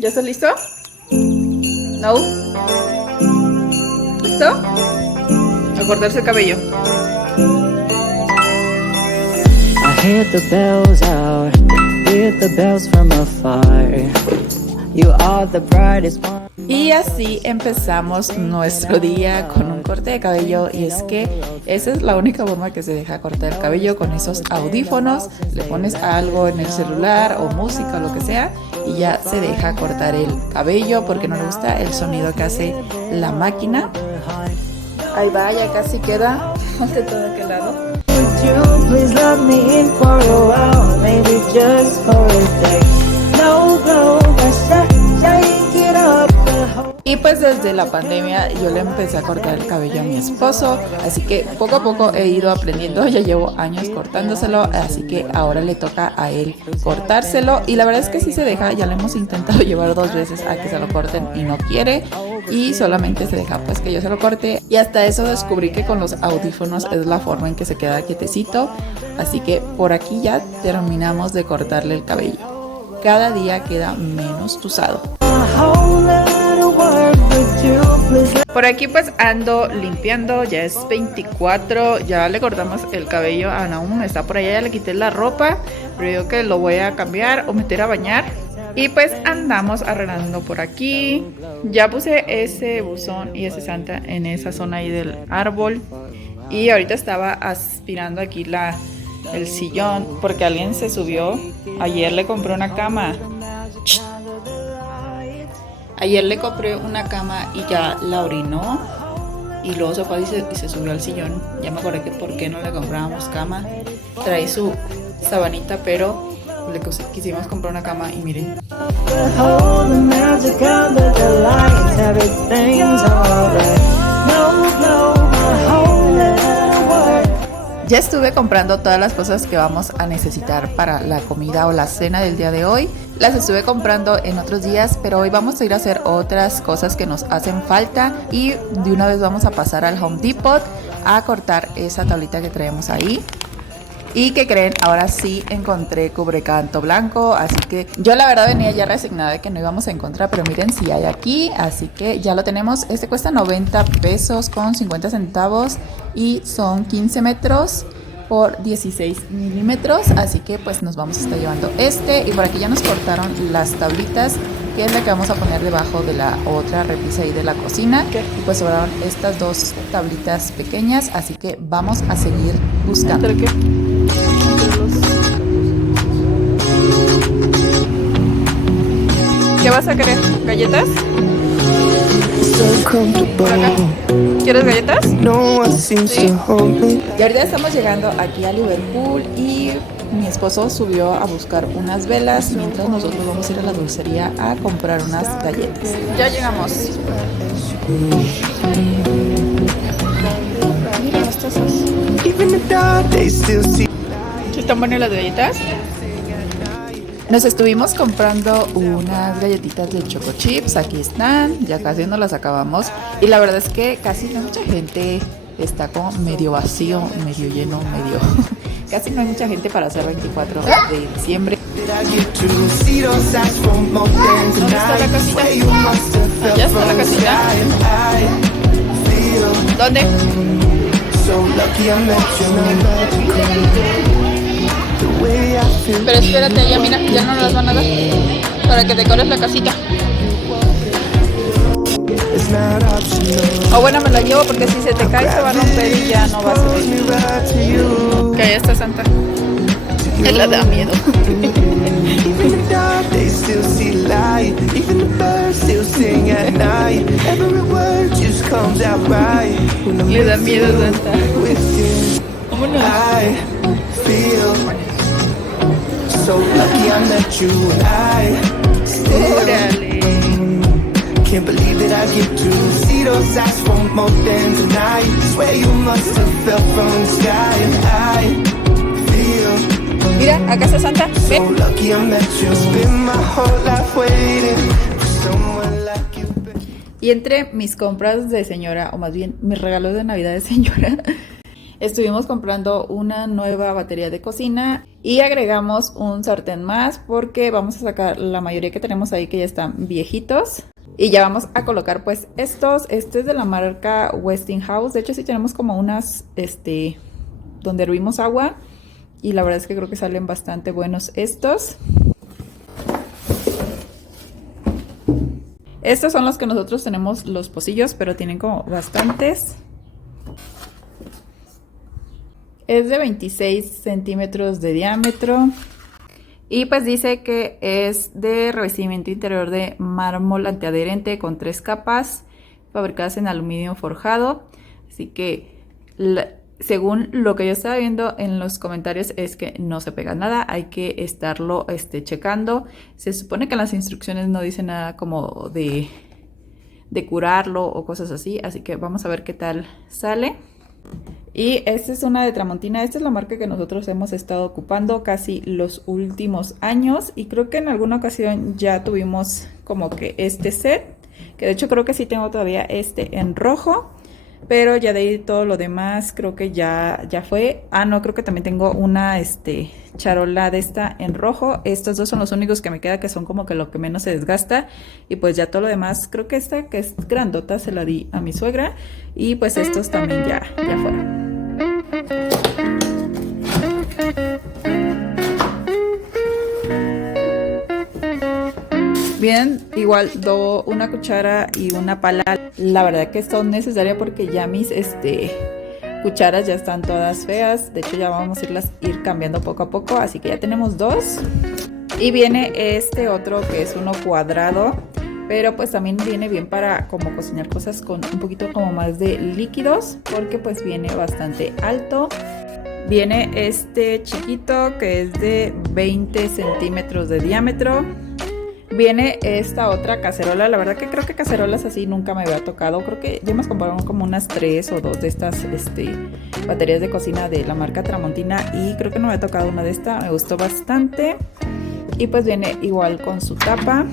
¿Ya estás listo? ¿No? ¿Listo? A cortarse el cabello. I hear the bells out, hear the bells from afar. You are the brightest one. Y así empezamos nuestro día con un corte de cabello, y es que esa es la única forma que se deja cortar el cabello, con esos audífonos. Le pones algo en el celular o música o lo que sea y ya se deja cortar el cabello porque no le gusta el sonido que hace la máquina. Ahí va, ya casi queda. Ponte todo de aquel lado. Would you please let me in for a while, maybe just for a day. No glow, shake it up the whole. Y pues desde la pandemia yo le empecé a cortar el cabello a mi esposo, así que poco a poco he ido aprendiendo. Ya llevo años cortándoselo, así que ahora le toca a él cortárselo, y la verdad es que sí se deja. Ya le hemos intentado llevar 2 veces a que se lo corten y no quiere, y solamente se deja pues que yo se lo corte, y hasta eso descubrí que con los audífonos es la forma en que se queda quietecito. Así que por aquí ya terminamos de cortarle el cabello. Cada día queda menos tusado. Por aquí pues ando limpiando, ya es 24, ya le cortamos el cabello a Nahum, está por allá, ya le quité la ropa, pero yo que lo voy a cambiar o meter a bañar. Y pues andamos arreglando por aquí. Ya puse ese buzón y ese Santa en esa zona ahí del árbol, y ahorita estaba aspirando aquí el sillón porque alguien se subió. Ayer le compré una cama. Ayer le compré una cama y ya la orinó, y luego se fue y se subió al sillón. Ya me acordé que por qué no le comprábamos cama. Trae su sabanita, pero le quisimos comprar una cama, y miren. Ya estuve comprando todas las cosas que vamos a necesitar para la comida o la cena del día de hoy. Las estuve comprando en otros días, pero hoy vamos a ir a hacer otras cosas que nos hacen falta, y de una vez vamos a pasar al Home Depot a cortar esa tablita que traemos ahí. ¿Y qué creen? Ahora sí encontré cubrecanto blanco, así que yo la verdad venía ya resignada de que no íbamos a encontrar, pero miren si hay aquí, así que ya lo tenemos. Este cuesta 90 pesos con 50 centavos y son 15 metros por 16 milímetros, así que pues nos vamos a estar llevando este. Y por aquí ya nos cortaron las tablitas, que es la que vamos a poner debajo de la otra repisa ahí de la cocina. Y pues sobraron estas 2 tablitas pequeñas, así que vamos a seguir buscando. ¿Qué vas a querer? ¿Galletas? ¿Por acá? ¿Quieres galletas? Sí. Y ahorita estamos llegando aquí a Liverpool, y mi esposo subió a buscar unas velas, mientras nosotros vamos a ir a la dulcería a comprar unas galletas. Ya llegamos. Mira las tazas. ¿Sí están buenas las galletas? Nos estuvimos comprando unas galletitas de Choco Chips. Aquí están, ya casi nos las acabamos. Y la verdad es que casi no hay mucha gente. Está como medio vacío, medio lleno, medio... Casi no hay mucha gente para hacer 24 de diciembre. ¿Dónde está la casita? Allá está la casita. ¿Dónde? Pero espérate, ya mira, ya no nos las van a dar para que decores la casita. O bueno, me la llevo porque si se te cae se va a romper y ya no va a servir. Que allá está Santa. Él la da miedo. Le da miedo Santa. Vámonos. So lucky I met you and Órale. Can't believe that I get to see those eyes for more than tonight. Swear you must have fell from the sky, and I feel. Mira, acá está Santa. So lucky I met you. Spend my whole life waiting for someone like you. Y entre mis compras de señora, o más bien mis regalos de Navidad de señora, estuvimos comprando una nueva batería de cocina y agregamos un sartén más porque vamos a sacar la mayoría que tenemos ahí que ya están viejitos. Y ya vamos a colocar pues estos. Este es de la marca Westinghouse. De hecho sí tenemos como unas, donde hervimos agua. Y la verdad es que creo que salen bastante buenos estos. Estos son los que nosotros tenemos, los pocillos, pero tienen como bastantes. Es de 26 centímetros de diámetro. Y pues dice que es de revestimiento interior de mármol antiadherente con 3 capas, fabricadas en aluminio forjado. Así que según lo que yo estaba viendo en los comentarios es que no se pega nada, hay que estarlo checando. Se supone que en las instrucciones no dice nada como de curarlo o cosas así, así que vamos a ver qué tal sale. Y esta es una de Tramontina. Esta es la marca que nosotros hemos estado ocupando casi los últimos años, y creo que en alguna ocasión ya tuvimos como que este set, que de hecho creo que sí tengo todavía en rojo. Pero ya de ahí todo lo demás creo que ya fue. Ah, no, creo que también tengo una charola de esta en rojo. Estos dos son los únicos que me queda, que son como que lo que menos se desgasta. Y pues ya todo lo demás, creo que esta que es grandota se la di a mi suegra. Y pues estos también ya fueron. Bien, igual una cuchara y una pala. La verdad que son necesarias porque ya mis cucharas ya están todas feas. De hecho ya vamos a ir cambiando poco a poco. Así que ya tenemos 2. Y viene este otro que es uno cuadrado. Pero pues también viene bien para como cocinar cosas con un poquito como más de líquidos, porque pues viene bastante alto. Viene este chiquito que es de 20 centímetros de diámetro. Viene esta otra cacerola. La verdad que creo que cacerolas así nunca me había tocado. Creo que ya hemos comprado como unas 3 o 2 de estas baterías de cocina de la marca Tramontina, y creo que no me ha tocado una de estas. Me gustó bastante. Y pues viene igual con su tapa.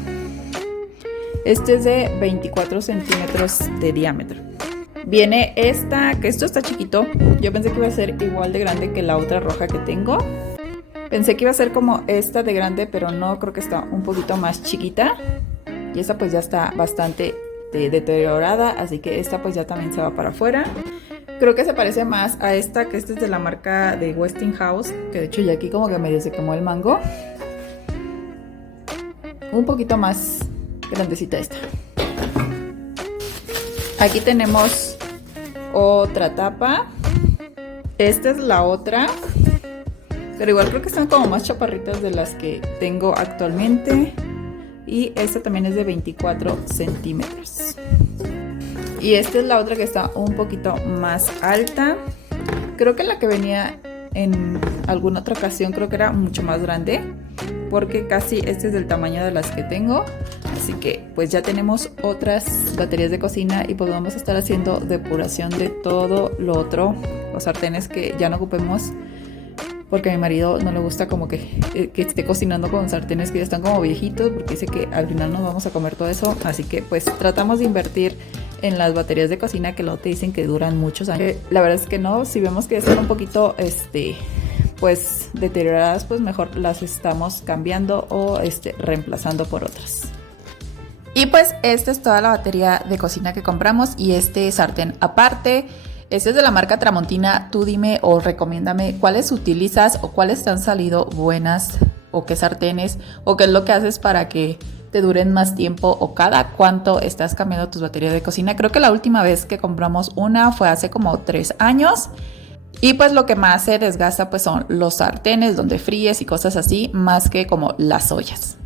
Este es de 24 centímetros de diámetro. Viene esta, que esto está chiquito. Yo pensé que iba a ser igual de grande que la otra roja que tengo. Pensé que iba a ser como esta de grande, pero no, creo que está un poquito más chiquita. Y esta pues ya está bastante deteriorada, así que esta pues ya también se va para afuera. Creo que se parece más a esta, que esta es de la marca de Westinghouse, que de hecho ya aquí como que medio se quemó el mango. Un poquito más grandecita esta. Aquí tenemos otra tapa. Esta es la otra. Pero igual creo que están como más chaparritas de las que tengo actualmente. Y esta también es de 24 centímetros. Y esta es la otra que está un poquito más alta. Creo que la que venía en alguna otra ocasión creo que era mucho más grande, porque casi este es del tamaño de las que tengo. Así que pues ya tenemos otras baterías de cocina y pues vamos a estar haciendo depuración de todo lo otro. Los sartenes que ya no ocupemos, porque a mi marido no le gusta como que esté cocinando con sartenes que ya están como viejitos, porque dice que al final nos vamos a comer todo eso. Así que pues tratamos de invertir en las baterías de cocina, que luego te dicen que duran muchos años. La verdad es que no, si vemos que están un poquito pues deterioradas, pues mejor las estamos cambiando o reemplazando por otras. Y pues esta es toda la batería de cocina que compramos, y este sartén aparte. Este es de la marca Tramontina. Tú dime o recomiéndame cuáles utilizas o cuáles te han salido buenas, o qué sartenes, o qué es lo que haces para que te duren más tiempo, o cada cuánto estás cambiando tus baterías de cocina. Creo que la última vez que compramos una fue hace como 3 años. Y pues lo que más se desgasta pues son los sartenes donde fríes y cosas así, más que como las ollas.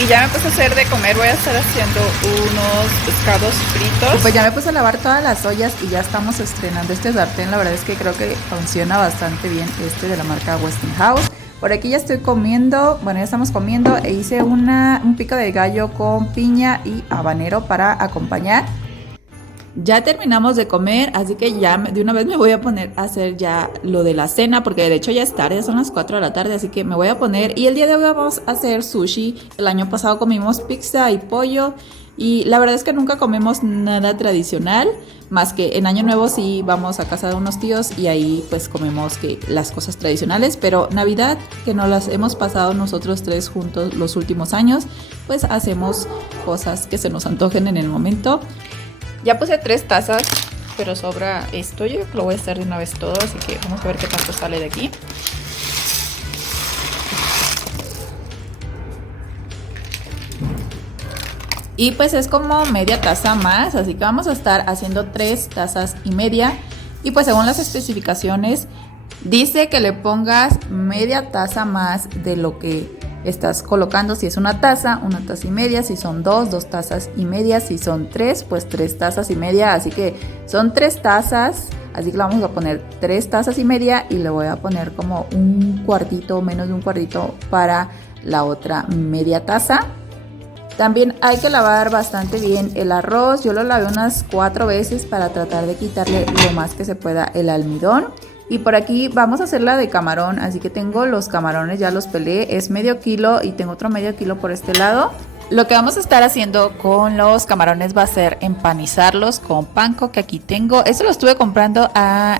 Y ya me puse a hacer de comer. Voy a estar haciendo unos pescados fritos. Y pues ya me puse a lavar todas las ollas y ya estamos estrenando este sartén. La verdad es que creo que funciona bastante bien de la marca Westinghouse. Por aquí ya estoy comiendo, bueno, ya estamos comiendo, e hice un pico de gallo con piña y habanero para acompañar. Ya terminamos de comer, así que ya de una vez me voy a poner a hacer ya lo de la cena, porque de hecho ya es tarde, son las 4 de la tarde, así que me voy a poner. Y el día de hoy vamos a hacer sushi. El año pasado comimos pizza y pollo, Y la verdad es que nunca comemos nada tradicional, más que en Año Nuevo sí vamos a casa de unos tíos y ahí pues comemos que las cosas tradicionales, pero Navidad, que nos las hemos pasado nosotros tres juntos los últimos años, pues hacemos cosas que se nos antojen en el momento. Ya puse 3 tazas, pero sobra esto, yo lo voy a hacer de una vez todo, así que vamos a ver qué tanto sale de aquí. Y pues es como media taza más, así que vamos a estar haciendo 3 tazas y media. Y pues según las especificaciones, dice que le pongas media taza más de lo que estás colocando. Si es una taza y media. Si son 2 tazas y media. Si son 3, pues 3 tazas y media. Así que son 3 tazas. Así que le vamos a poner 3 tazas y media y le voy a poner como un cuartito, menos de un cuartito para la otra media taza. También hay que lavar bastante bien el arroz. Yo lo lavé unas 4 veces para tratar de quitarle lo más que se pueda el almidón. Y por aquí vamos a hacer la de camarón, así que tengo los camarones, ya los pelé, es medio kilo y tengo otro medio kilo por este lado. Lo que vamos a estar haciendo con los camarones va a ser empanizarlos con panko que aquí tengo. Esto lo estuve comprando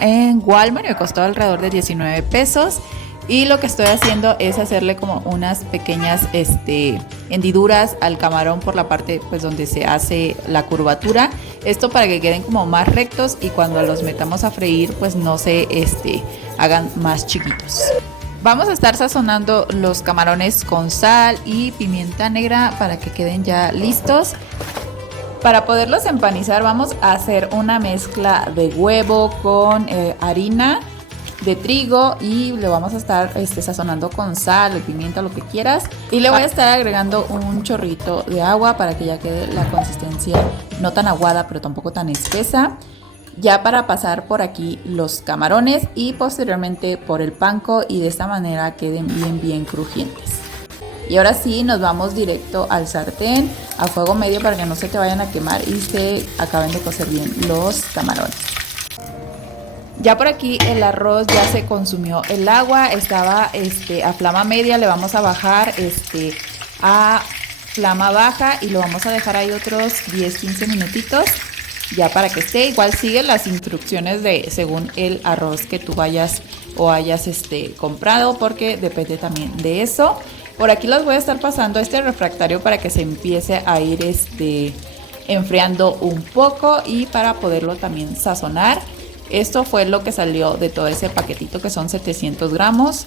en Walmart y me costó alrededor de 19 pesos. Y lo que estoy haciendo es hacerle como unas pequeñas hendiduras al camarón por la parte pues donde se hace la curvatura. Esto para que queden como más rectos y cuando los metamos a freír pues no se hagan más chiquitos. Vamos a estar sazonando los camarones con sal y pimienta negra para que queden ya listos. Para poderlos empanizar vamos a hacer una mezcla de huevo con harina de trigo y le vamos a estar sazonando con sal o pimienta, lo que quieras, y le voy a estar agregando un chorrito de agua para que ya quede la consistencia no tan aguada pero tampoco tan espesa, ya para pasar por aquí los camarones y posteriormente por el panko y de esta manera queden bien crujientes. Y ahora sí nos vamos directo al sartén a fuego medio para que no se te vayan a quemar y se acaben de cocer bien los camarones. Ya por aquí el arroz ya se consumió el agua, estaba a flama media, le vamos a bajar a flama baja y lo vamos a dejar ahí otros 10-15 minutitos ya para que esté. Igual sigue las instrucciones según el arroz que tú vayas o hayas comprado, porque depende también de eso. Por aquí los voy a estar pasando a este refractario para que se empiece a ir enfriando un poco y para poderlo también sazonar. Esto fue lo que salió de todo ese paquetito que son 700 gramos.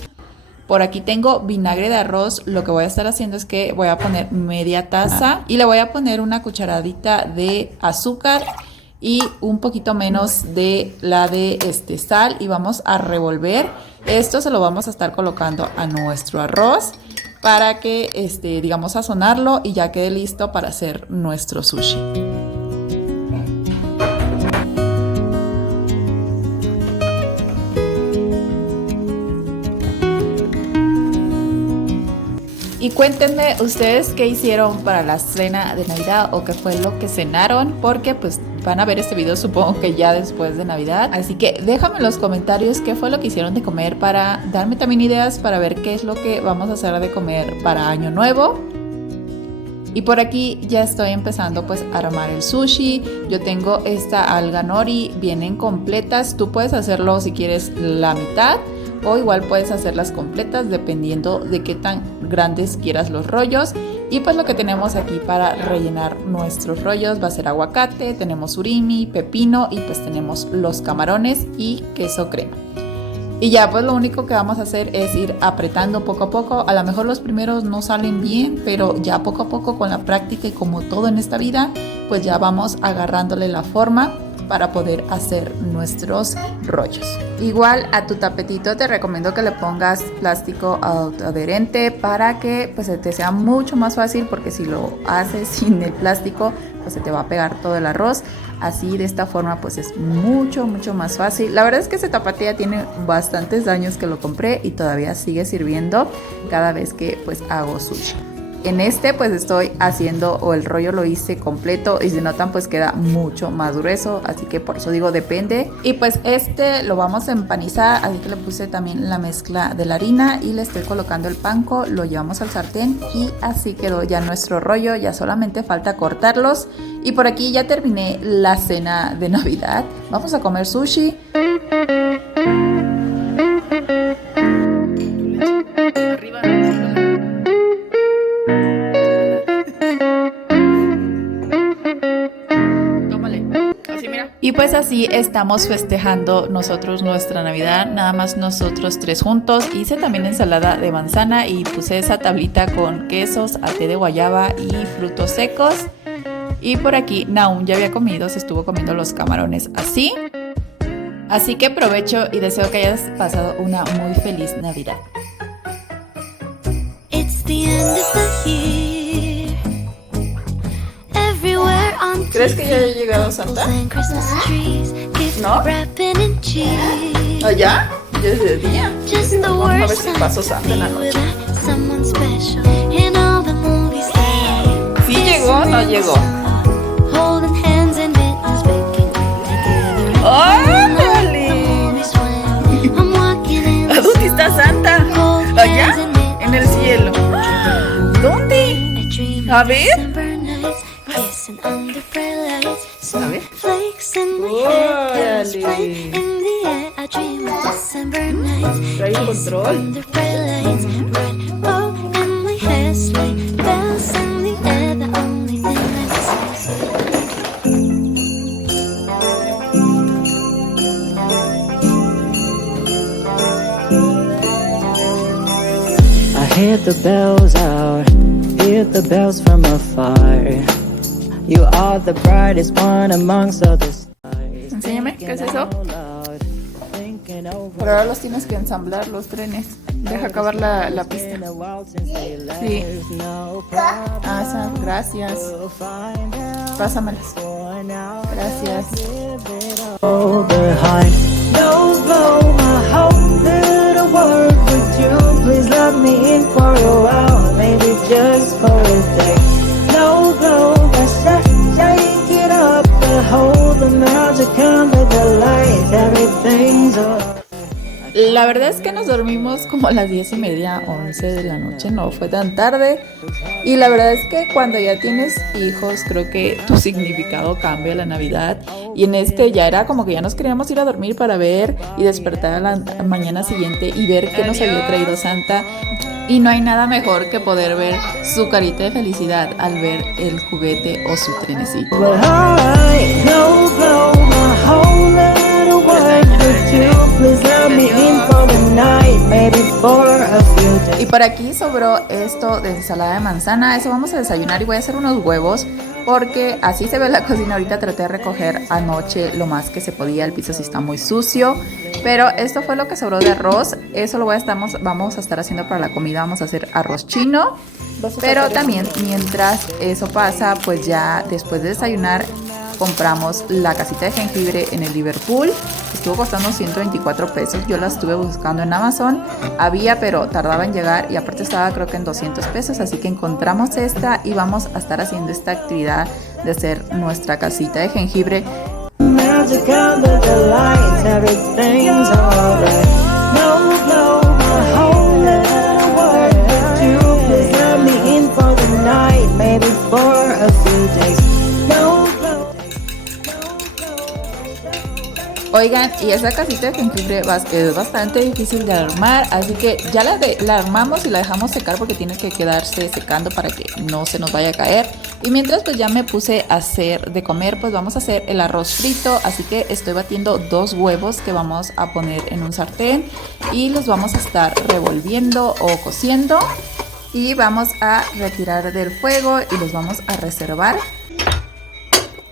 Por aquí tengo vinagre de arroz. Lo que voy a estar haciendo es que voy a poner media taza y le voy a poner una cucharadita de azúcar y un poquito menos de la de sal y vamos a revolver. Esto se lo vamos a estar colocando a nuestro arroz para que digamos sazonarlo y ya quede listo para hacer nuestro sushi. Y cuéntenme ustedes qué hicieron para la cena de Navidad o qué fue lo que cenaron, porque pues van a ver este video supongo que ya después de Navidad. Así que déjame en los comentarios qué fue lo que hicieron de comer para darme también ideas para ver qué es lo que vamos a hacer de comer para Año Nuevo. Y por aquí ya estoy empezando pues a armar el sushi. Yo tengo esta alga nori, vienen completas. Tú puedes hacerlo si quieres la mitad o igual puedes hacerlas completas dependiendo de qué tan grandes quieras los rollos. Y pues lo que tenemos aquí para rellenar nuestros rollos va a ser aguacate, tenemos surimi, pepino y pues tenemos los camarones y queso crema. Y ya pues lo único que vamos a hacer es ir apretando poco a poco. A lo mejor los primeros no salen bien, pero ya poco a poco con la práctica y como todo en esta vida, pues ya vamos agarrándole la forma para poder hacer nuestros rollos. Igual a tu tapetito te recomiendo que le pongas plástico adherente para que pues se te sea mucho más fácil, porque si lo haces sin el plástico pues se te va a pegar todo el arroz. Así de esta forma pues es mucho más fácil. La verdad es que este tapete ya tiene bastantes años que lo compré y todavía sigue sirviendo cada vez que pues hago sushi. En este pues estoy haciendo, o el rollo lo hice completo, y si notan pues queda mucho más grueso, así que por eso digo depende. Y pues este lo vamos a empanizar, así que le puse también la mezcla de la harina y le estoy colocando el panko, lo llevamos al sartén y así quedó ya nuestro rollo. Ya solamente falta cortarlos. Y por aquí ya terminé la cena de Navidad. Vamos a comer sushi. Y pues así estamos festejando nosotros nuestra Navidad, nada más nosotros tres juntos. Hice también ensalada de manzana y puse esa tablita con quesos, ate de guayaba y frutos secos. Y por aquí Nahum ya había comido, se estuvo comiendo los camarones así. Así que provecho y deseo que hayas pasado una muy feliz Navidad. It's the end of the year. Everywhere on ¿Crees que ya haya llegado Santa? ¿No? ¿Allá? ¿Ya es de día? Vamos a ver si pasó Santa en la noche. ¿Sí llegó o no llegó? ¡Órale! ¿A dónde está Santa? ¿Allá? En el cielo. ¿Dónde? A ver. A ver. ¡Órale! Trae control. I hear the bells out, hear the bells from afar. You are the brightest one amongst all the stars. Enséñame, ¿qué es eso? Pero ahora los tienes que ensamblar, los trenes. Deja acabar la pista. Sí. Gracias. Pásamelas. Gracias. Don't blow my whole little world with you. Please let me in for a while, maybe just for a day. No blow my shake it up, the whole the magic under the lights, everything's alright. La verdad es que nos dormimos como a las 10:30, 11 de la noche, no fue tan tarde. Y la verdad es que cuando ya tienes hijos, creo que tu significado cambia la Navidad. Y en este ya era como que ya nos queríamos ir a dormir para ver y despertar a la mañana siguiente y ver qué nos había traído Santa. Y no hay nada mejor que poder ver su carita de felicidad al ver el juguete o su trenecito. Y por aquí sobró esto de ensalada de manzana. Eso vamos a desayunar y voy a hacer unos huevos porque así se ve la cocina. Ahorita traté de recoger anoche lo más que se podía. El piso sí está muy sucio, pero esto fue lo que sobró de arroz. Eso lo vamos a estar haciendo para la comida. Vamos a hacer arroz chino, pero también mientras eso pasa, pues ya después de desayunar compramos la casita de jengibre en el Liverpool. Estuvo costando 124 pesos. Yo la estuve buscando en Amazon. Había, pero tardaba en llegar. Y aparte estaba creo que en 200 pesos. Así que encontramos esta y vamos a estar haciendo esta actividad de hacer nuestra casita de jengibre. Oigan, y esa casita de jengibre es bastante difícil de armar, así que ya la armamos y la dejamos secar porque tiene que quedarse secando para que no se nos vaya a caer. Y mientras pues ya me puse a hacer de comer, pues vamos a hacer el arroz frito, así que estoy batiendo 2 huevos que vamos a poner en un sartén y los vamos a estar revolviendo o cociendo y vamos a retirar del fuego y los vamos a reservar.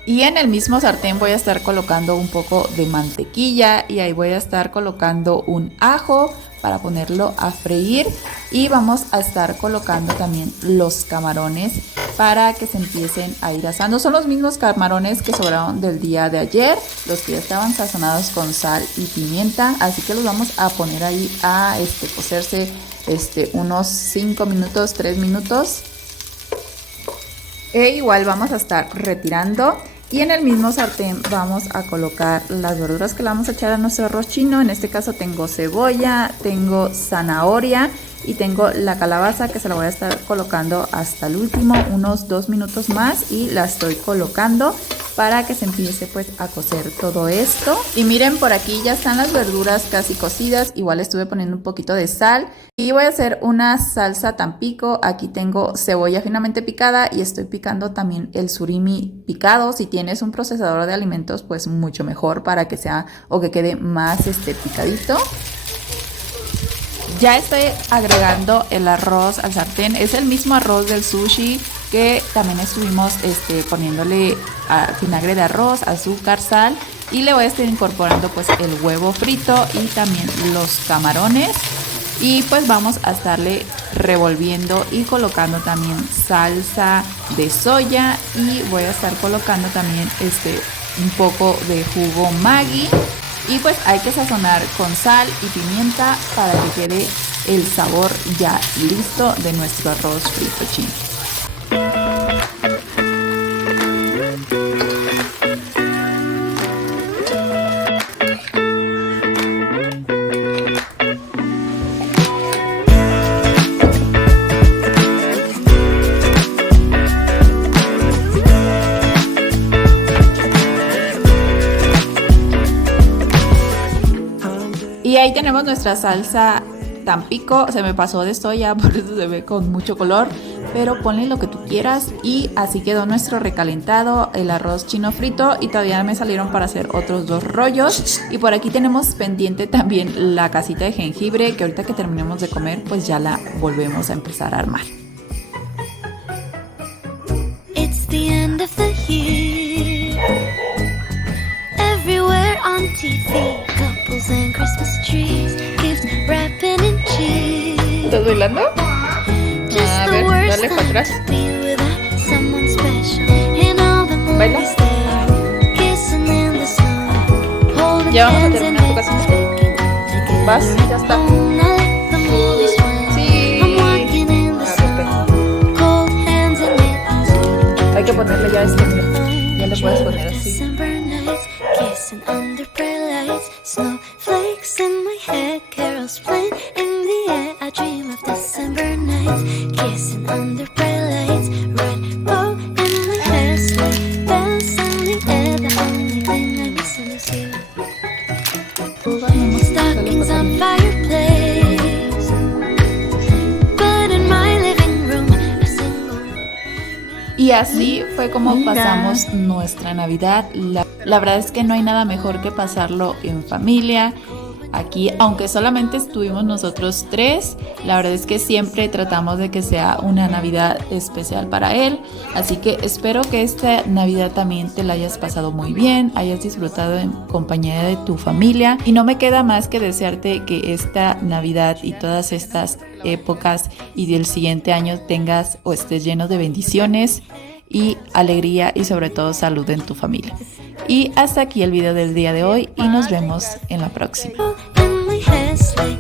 Y en el mismo sartén voy a estar colocando un poco de mantequilla y ahí voy a estar colocando un ajo para ponerlo a freír. Y vamos a estar colocando también los camarones para que se empiecen a ir asando. Son los mismos camarones que sobraron del día de ayer, los que ya estaban sazonados con sal y pimienta. Así que los vamos a poner ahí a cocerse unos 5 minutos, 3 minutos. E igual vamos a estar retirando. Y en el mismo sartén vamos a colocar las verduras que le vamos a echar a nuestro arroz chino. En este caso tengo cebolla, tengo zanahoria y tengo la calabaza que se la voy a estar colocando hasta el último, unos 2 minutos más, y la estoy colocando para que se empiece pues a cocer todo esto. Y miren, por aquí ya están las verduras casi cocidas. Igual estuve poniendo un poquito de sal y voy a hacer una salsa Tampico. Aquí tengo cebolla finamente picada y estoy picando también el surimi picado. Si tienes un procesador de alimentos, pues mucho mejor para que sea o que quede más picadito. Ya estoy agregando el arroz al sartén. Es el mismo arroz del sushi que también estuvimos poniéndole vinagre de arroz, azúcar, sal, y le voy a estar incorporando pues el huevo frito y también los camarones, y pues vamos a estarle revolviendo y colocando también salsa de soya, y voy a estar colocando también un poco de jugo Maggi. Y pues hay que sazonar con sal y pimienta para que quede el sabor ya listo de nuestro arroz frito chino. Y ahí tenemos nuestra salsa Tampico. Se me pasó de soya, por eso se ve con mucho color, pero ponle lo que tú quieras. Y así quedó nuestro recalentado, el arroz chino frito, y todavía me salieron para hacer otros 2 rollos. Y por aquí tenemos pendiente también la casita de jengibre, que ahorita que terminemos de comer pues ya la volvemos a empezar a armar. It's the end of the year. Everywhere on TV, couples and Christmas trees, gift wrapping and cheer. ¿Estás bailando? Just A the ver, worst dale para time atrás. to be without someone special. In all the Baila. movies there, kissing in the snow, holding Ya vamos a hands terminar tu and casita. taking together. Vas, ya está. Oh, I like the movies when Sí. I'm walking in the snow, cold hands and hands. Hay que ponerle ya mira. Ya le puedes poner así. December nights, kissing under bright lights, snowflakes in my head, carols playing in the air. I dream of December nights, kissing under bright lights, red bow in my hair, sleigh bells in the air. The only thing I'm missing is you. Stockings on fireplace, but in my living room, a single. Y así fue como pasamos nuestra Navidad. La verdad es que no hay nada mejor que pasarlo en familia. Aquí, aunque solamente estuvimos nosotros 3, la verdad es que siempre tratamos de que sea una Navidad especial para él. Así que espero que esta Navidad también te la hayas pasado muy bien, hayas disfrutado en compañía de tu familia. Y no me queda más que desearte que esta Navidad y todas estas épocas y del siguiente año tengas o estés lleno de bendiciones y alegría, y sobre todo salud en tu familia. Y hasta aquí el video del día de hoy, y nos vemos en la próxima. In my hair, sleigh